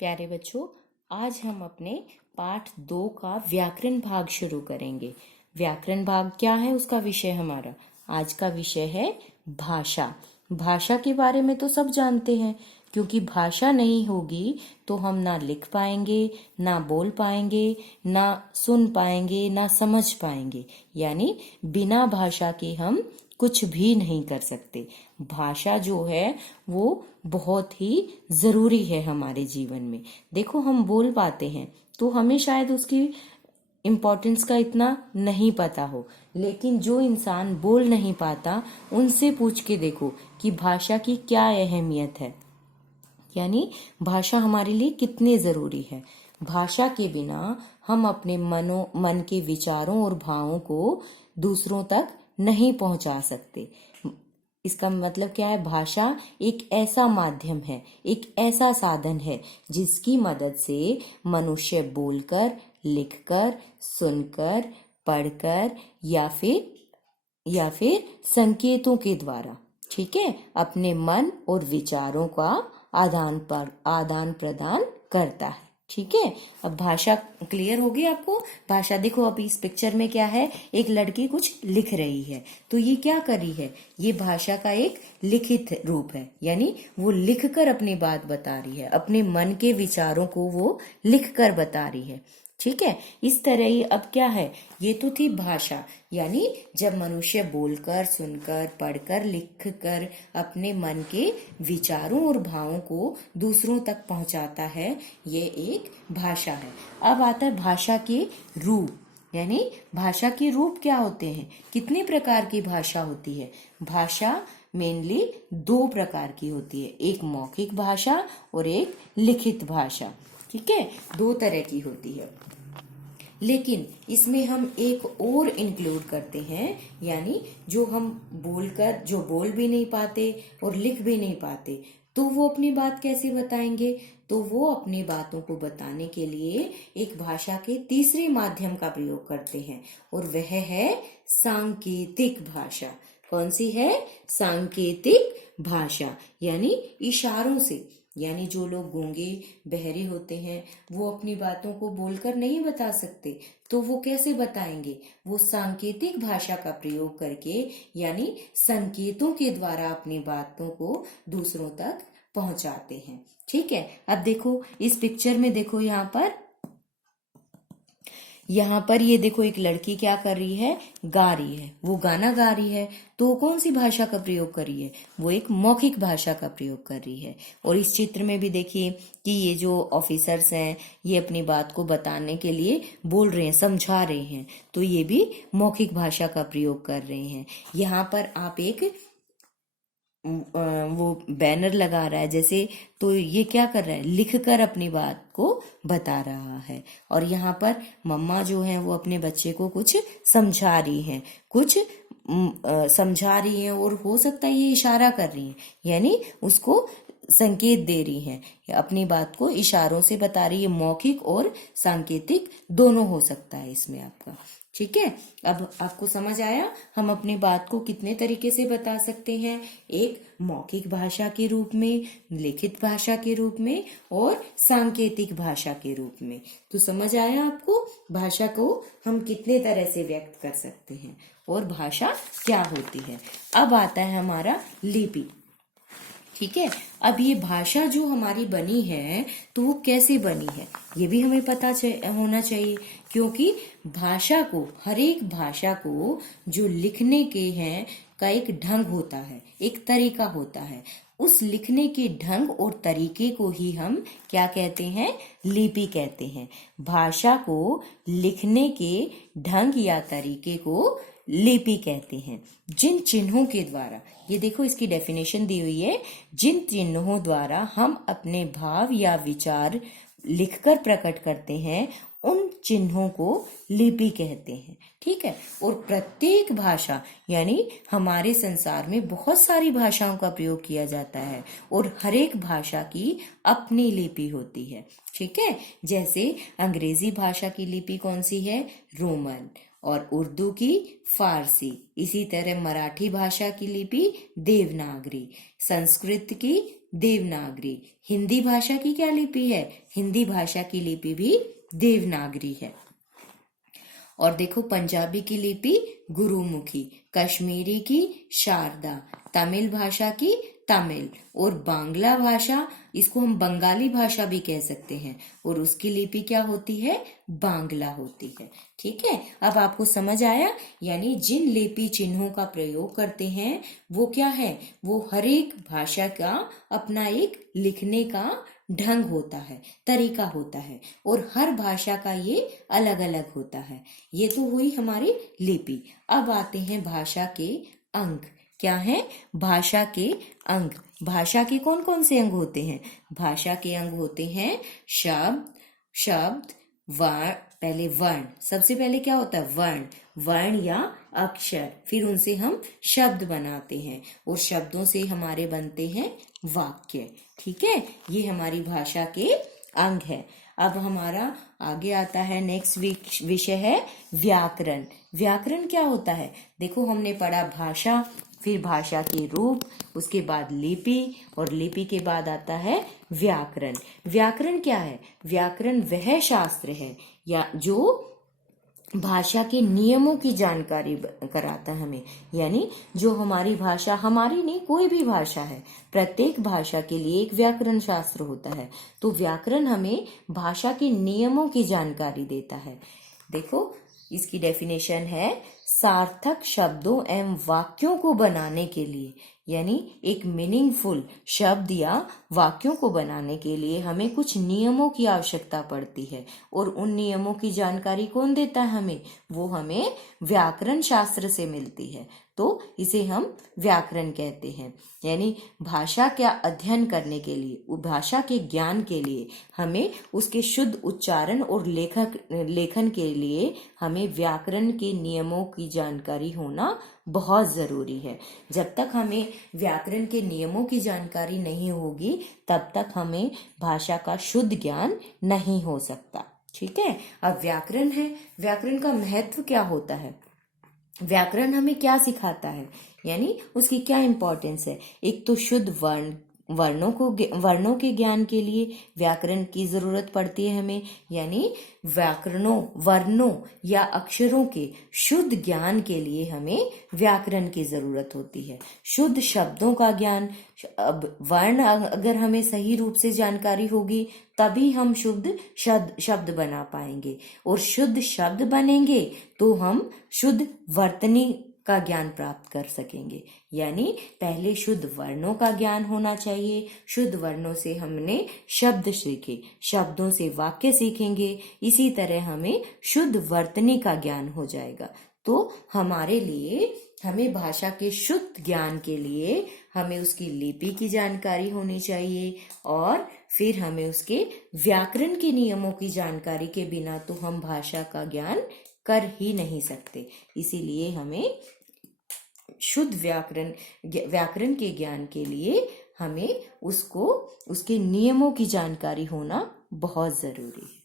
प्यारे बच्चों, आज हम अपने पाठ 2 का व्याकरण भाग शुरू करेंगे। व्याकरण भाग क्या है, उसका विषय हमारा आज का विषय है भाषा। भाषा के बारे में तो सब जानते हैं, क्योंकि भाषा नहीं होगी तो हम ना लिख पाएंगे, ना बोल पाएंगे, ना सुन पाएंगे, ना समझ पाएंगे। यानी बिना भाषा के हम कुछ भी नहीं कर सकते। भाषा जो है वो बहुत ही जरूरी है हमारे जीवन में। देखो, हम बोल पाते हैं तो हमें शायद उसकी इम्पोर्टेंस का इतना नहीं पता हो, लेकिन जो इंसान बोल नहीं पाता उनसे पूछ के देखो कि भाषा की क्या अहमियत है, यानी भाषा हमारे लिए कितनी जरूरी है। भाषा के बिना हम अपने मन के विचारों और भावों को दूसरों तक नहीं पहुंचा सकते। इसका मतलब क्या है? भाषा एक ऐसा माध्यम है, एक ऐसा साधन है जिसकी मदद से मनुष्य बोलकर, लिखकर, सुनकर, पढ़कर या फिर संकेतों के द्वारा, ठीक है, अपने मन और विचारों का आदान प्रदान करता है। ठीक है, अब भाषा क्लियर होगी आपको। भाषा देखो, अभी इस पिक्चर में क्या है, एक लड़की कुछ लिख रही है, तो ये क्या कर रही है? ये भाषा का एक लिखित रूप है, यानी वो लिखकर अपनी बात बता रही है, अपने मन के विचारों को वो लिखकर बता रही है। ठीक है, इस तरह ही अब क्या है, ये तो थी भाषा, यानी जब मनुष्य बोलकर, सुनकर, पढ़कर, लिखकर अपने मन के विचारों और भावों को दूसरों तक पहुंचाता है, ये एक भाषा है। अब आता है भाषा के रूप, यानी भाषा के रूप क्या होते हैं, कितने प्रकार की भाषा होती है। भाषा मेनली 2 प्रकार की होती है, एक मौखिक भाषा और एक लिखित भाषा। ठीक है, 2 तरह की होती है, लेकिन इसमें हम एक और इंक्लूड करते हैं, यानी जो हम बोलकर, जो बोल भी नहीं पाते और लिख भी नहीं पाते, तो वो अपनी बात कैसे बताएंगे? तो वो अपनी बातों को बताने के लिए एक भाषा के तीसरे माध्यम का प्रयोग करते हैं, और वह है सांकेतिक भाषा। कौन सी है? सांकेतिक भाषा, यानी इशारों से। यानी जो लोग गूंगे, बहरे होते हैं, वो अपनी बातों को बोलकर नहीं बता सकते, तो वो कैसे बताएंगे? वो सांकेतिक भाषा का प्रयोग करके, यानी संकेतों के द्वारा अपनी बातों को दूसरों तक पहुंचाते हैं। ठीक है, अब देखो इस पिक्चर में, देखो यहाँ पर ये देखो, एक लड़की क्या कर रही है? गा रही है, वो गाना गा रही है, तो वो कौन सी भाषा का प्रयोग कर रही है? वो एक मौखिक भाषा का प्रयोग कर रही है। और इस चित्र में भी देखिए कि ये जो ऑफिसर्स हैं, ये अपनी बात को बताने के लिए बोल रहे हैं, समझा रहे हैं, तो ये भी मौखिक भाषा का प्रयोग कर रहे हैं। यहाँ पर आप एक वो बैनर लगा रहा है जैसे, तो ये क्या कर रहा है? लिखकर अपनी बात को बता रहा है। और यहाँ पर मम्मा जो है वो अपने बच्चे को कुछ समझा रही हैं, कुछ समझा रही हैं, और हो सकता है ये इशारा कर रही हैं, यानी उसको संकेत दे रही हैं, अपनी बात को इशारों से बता रही है। मौखिक और सांकेतिक दोनों हो सकता है इसमें आपका। ठीक है, अब आपको समझ आया हम अपनी बात को कितने तरीके से बता सकते हैं, एक मौखिक भाषा के रूप में, लिखित भाषा के रूप में, और सांकेतिक भाषा के रूप में। तो समझ आया आपको भाषा को हम कितने तरह से व्यक्त कर सकते हैं और भाषा क्या होती है। अब आता है हमारा लिपि। ठीक है, अब ये भाषा जो हमारी बनी है, तो वो कैसे बनी है ये भी हमें पता होना चाहिए, क्योंकि भाषा को, हर एक भाषा को जो लिखने के हैं का एक ढंग होता है, एक तरीका होता है। उस लिखने के ढंग और तरीके को ही हम क्या कहते हैं? लिपि कहते हैं। भाषा को लिखने के ढंग या तरीके को लिपि कहते हैं। जिन चिन्हों के द्वारा, ये देखो इसकी डेफिनेशन दी हुई है, जिन चिन्हों द्वारा हम अपने भाव या विचार लिखकर प्रकट करते हैं, उन चिन्हों को लिपि कहते हैं। ठीक है, और प्रत्येक भाषा, यानी हमारे संसार में बहुत सारी भाषाओं का प्रयोग किया जाता है, और हर एक भाषा की अपनी लिपि होती है। ठीक है, जैसे अंग्रेजी भाषा की लिपि कौन सी है? रोमन। और उर्दू की फारसी, इसी तरह मराठी भाषा की लिपि देवनागरी, संस्कृत की देवनागरी। हिंदी भाषा की क्या लिपि है? हिंदी भाषा की लिपि भी देवनागरी है। और देखो पंजाबी की लिपि गुरुमुखी, कश्मीरी की शारदा, तमिल भाषा की तमिल, और बांग्ला भाषा, इसको हम बंगाली भाषा भी कह सकते हैं, और उसकी लिपि क्या होती है? बांग्ला होती है। ठीक है, अब आपको समझ आया? यानी जिन लिपि चिन्हों का प्रयोग करते हैं वो क्या है? वो हर एक भाषा का अपना एक लिखने का ढंग होता है, तरीका होता है, और हर भाषा का ये अलग अलग होता है। ये तो हुई हमारी लिपि। अब आते हैं भाषा के अंग। क्या है? भाषा के अंग। भाषा के कौन कौन से अंग होते हैं? भाषा के अंग होते हैं शब्द, पहले वर्ण। सबसे पहले क्या होता है? वर्ण या अक्षर, फिर उनसे हम शब्द बनाते हैं, और शब्दों से हमारे बनते हैं वाक्य। ठीक है, ये हमारी भाषा के अंग है। अब हमारा आगे आता है नेक्स्ट विषय है व्याकरण। व्याकरण क्या होता है? देखो हमने पढ़ा भाषा, फिर भाषा के रूप, उसके बाद लिपि, और लिपि के बाद आता है व्याकरण। व्याकरण क्या है? व्याकरण वह शास्त्र है या जो भाषा के नियमों की जानकारी कराता है हमें। यानी जो हमारी भाषा, हमारी नहीं कोई भी भाषा है, प्रत्येक भाषा के लिए एक व्याकरण शास्त्र होता है। तो व्याकरण हमें भाषा के नियमों की जानकारी देता है। देखो इसकी डेफिनेशन है, सार्थक शब्दों एवं वाक्यों को बनाने के लिए, यानी एक मीनिंगफुल शब्द या वाक्यों को बनाने के लिए हमें कुछ नियमों की आवश्यकता पड़ती है, और उन नियमों की जानकारी कौन देता है हमें? वो हमें व्याकरण शास्त्र से मिलती है। तो इसे हम व्याकरण कहते हैं। यानी भाषा का अध्ययन करने के लिए, भाषा के ज्ञान के लिए हमें उसके शुद्ध उच्चारण और लेखन के लिए हमें व्याकरण के नियमों की जानकारी होना बहुत जरूरी है। जब तक हमें व्याकरण के नियमों की जानकारी नहीं होगी, तब तक हमें भाषा का शुद्ध ज्ञान नहीं हो सकता। ठीक है, अब व्याकरण है। व्याकरण का महत्व क्या होता है? व्याकरण हमें क्या सिखाता है, यानी उसकी क्या इंपॉर्टेंस है? एक तो शुद्ध वर्णों के ज्ञान के लिए व्याकरण की जरूरत पड़ती है हमें, यानी वर्णों या अक्षरों के शुद्ध ज्ञान के लिए हमें व्याकरण की जरूरत होती है। शुद्ध शब्दों का ज्ञान, अब वर्ण अगर हमें सही रूप से जानकारी होगी तभी हम शुद्ध शब्द बना पाएंगे, और शुद्ध शब्द बनेंगे तो हम शुद्ध वर्तनी का ज्ञान प्राप्त कर सकेंगे। यानी पहले शुद्ध वर्णों का ज्ञान होना चाहिए। शुद्ध वर्णों से हमने शब्द सीखे, शब्दों से वाक्य सीखेंगे, इसी तरह हमें शुद्ध वर्तनी का ज्ञान हो जाएगा। तो हमारे लिए, हमें भाषा के शुद्ध ज्ञान के लिए हमें उसकी लिपि की जानकारी होनी चाहिए, और फिर हमें उसके व्याकरण के नियमों की जानकारी के बिना तो हम भाषा का ज्ञान कर ही नहीं सकते। इसीलिए हमें शुद्ध व्याकरण के ज्ञान के लिए हमें उसके नियमों की जानकारी होना बहुत जरूरी है।